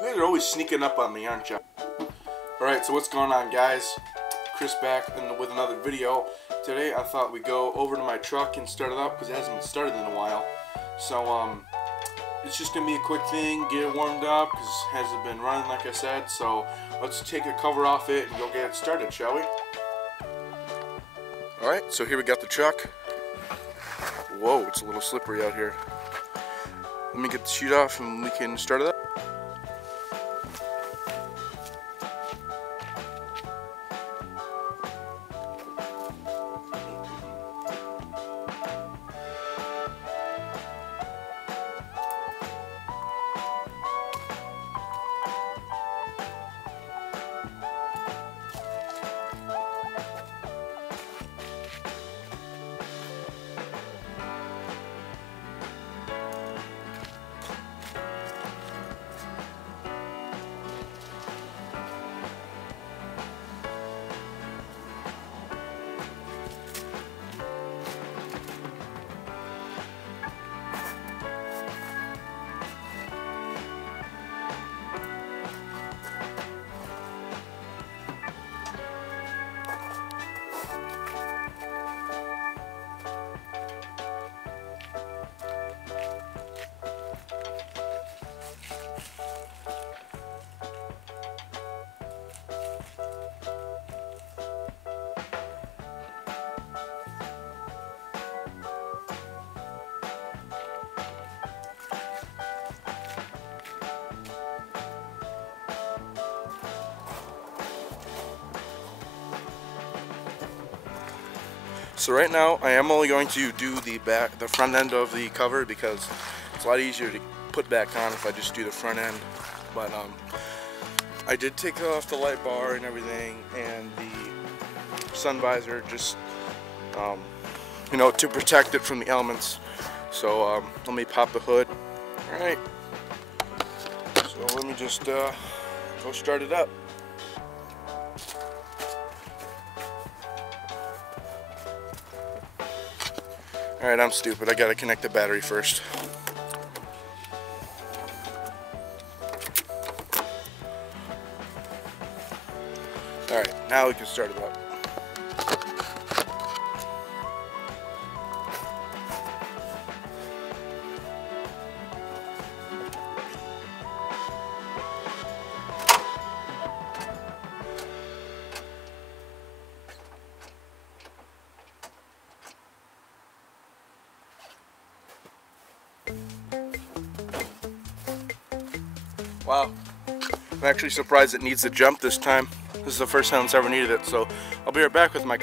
You guys are always sneaking up on me, aren't you? Alright, so what's going on, guys? Chris back with another video. Today I thought we'd go over to my truck and start it up because it hasn't been started in a while. So it's just going to be a quick thing, get it warmed up because it hasn't been running like I said. So let's take the cover off it and go get it started, shall we? Alright, so here we got the truck. Whoa, it's a little slippery out here. Let me get the sheet off and we can start it up. So right now I am only going to do the front end of the cover because it's a lot easier to put back on if I just do the front end. But I did take off the light bar and everything and the sun visor just you know, to protect it from the elements. So let me pop the hood. Alright, so let me just go start it up. Alright, I'm stupid. I gotta connect the battery first. Alright, now we can start it up. Wow, I'm actually surprised it needs to jump this time. This is the first time it's ever needed it, so I'll be right back with my...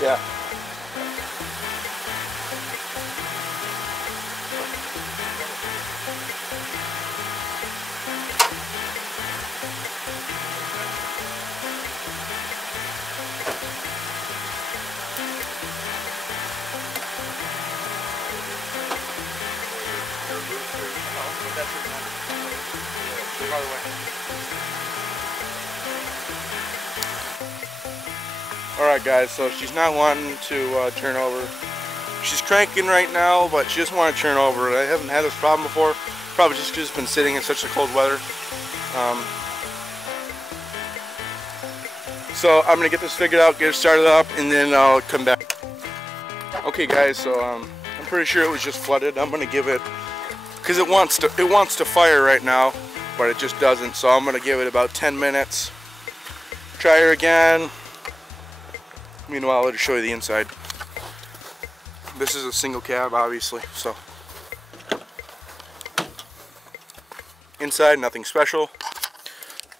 Yeah. Alright guys, so she's not wanting to turn over. She's cranking right now, but she doesn't want to turn over. I haven't had this problem before, probably just because it's been sitting in such a cold weather. So I'm going to get this figured out, get it started up, and then I'll come back. Okay guys, so I'm pretty sure it was just flooded. I'm going to give it, because it wants to fire right now, but it just doesn't. So I'm going to give it about 10 minutes Try her again. Meanwhile, I'll let her show you the inside. This is a single cab, obviously, so. Inside, nothing special.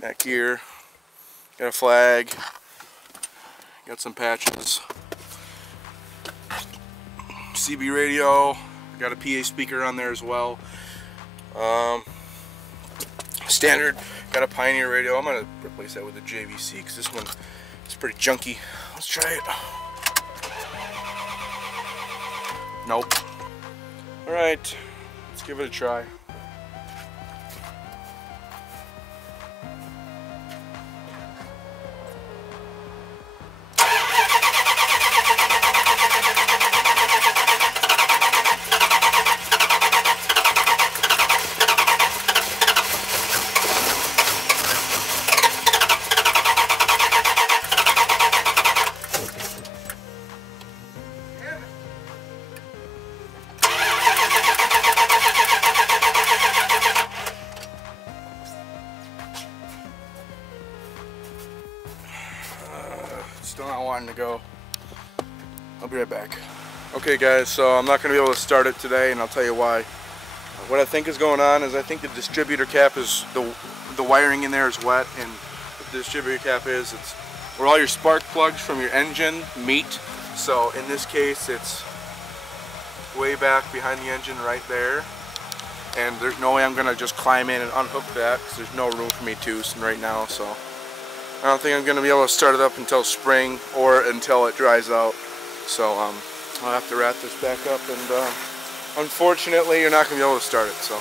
Back here, got a flag. Got some patches. CB radio. Got a PA speaker on there as well. Standard. Got a Pioneer radio. I'm gonna replace that with a JVC because this one is pretty junky. Let's try it. Nope. All right. Let's give it a try. Still not wanting to go. I'll be right back. Okay guys, so I'm not going to be able to start it today, and I'll tell you why. What I think is going on is I think the distributor cap is, the wiring in there is wet, and what the distributor cap is, it's where all your spark plugs from your engine meet. So in this case it's way back behind the engine right there, and there's no way I'm going to just climb in and unhook that because there's no room for me to right now. So I don't think I'm going to be able to start it up until spring or until it dries out. So I'll have to wrap this back up, and unfortunately you're not going to be able to start it. So.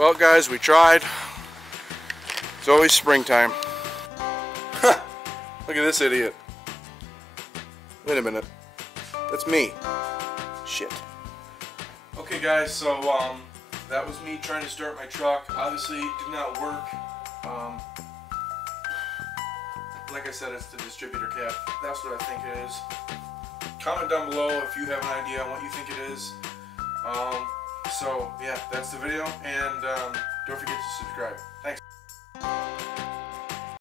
Well, guys, we tried. It's always springtime. Look at this idiot. Wait a minute. That's me. Shit. Okay, guys, so that was me trying to start my truck. Obviously, it did not work. Like I said, it's the distributor cap. That's what I think it is. Comment down below if you have an idea on what you think it is. So yeah, that's the video, and don't forget to subscribe. Thanks.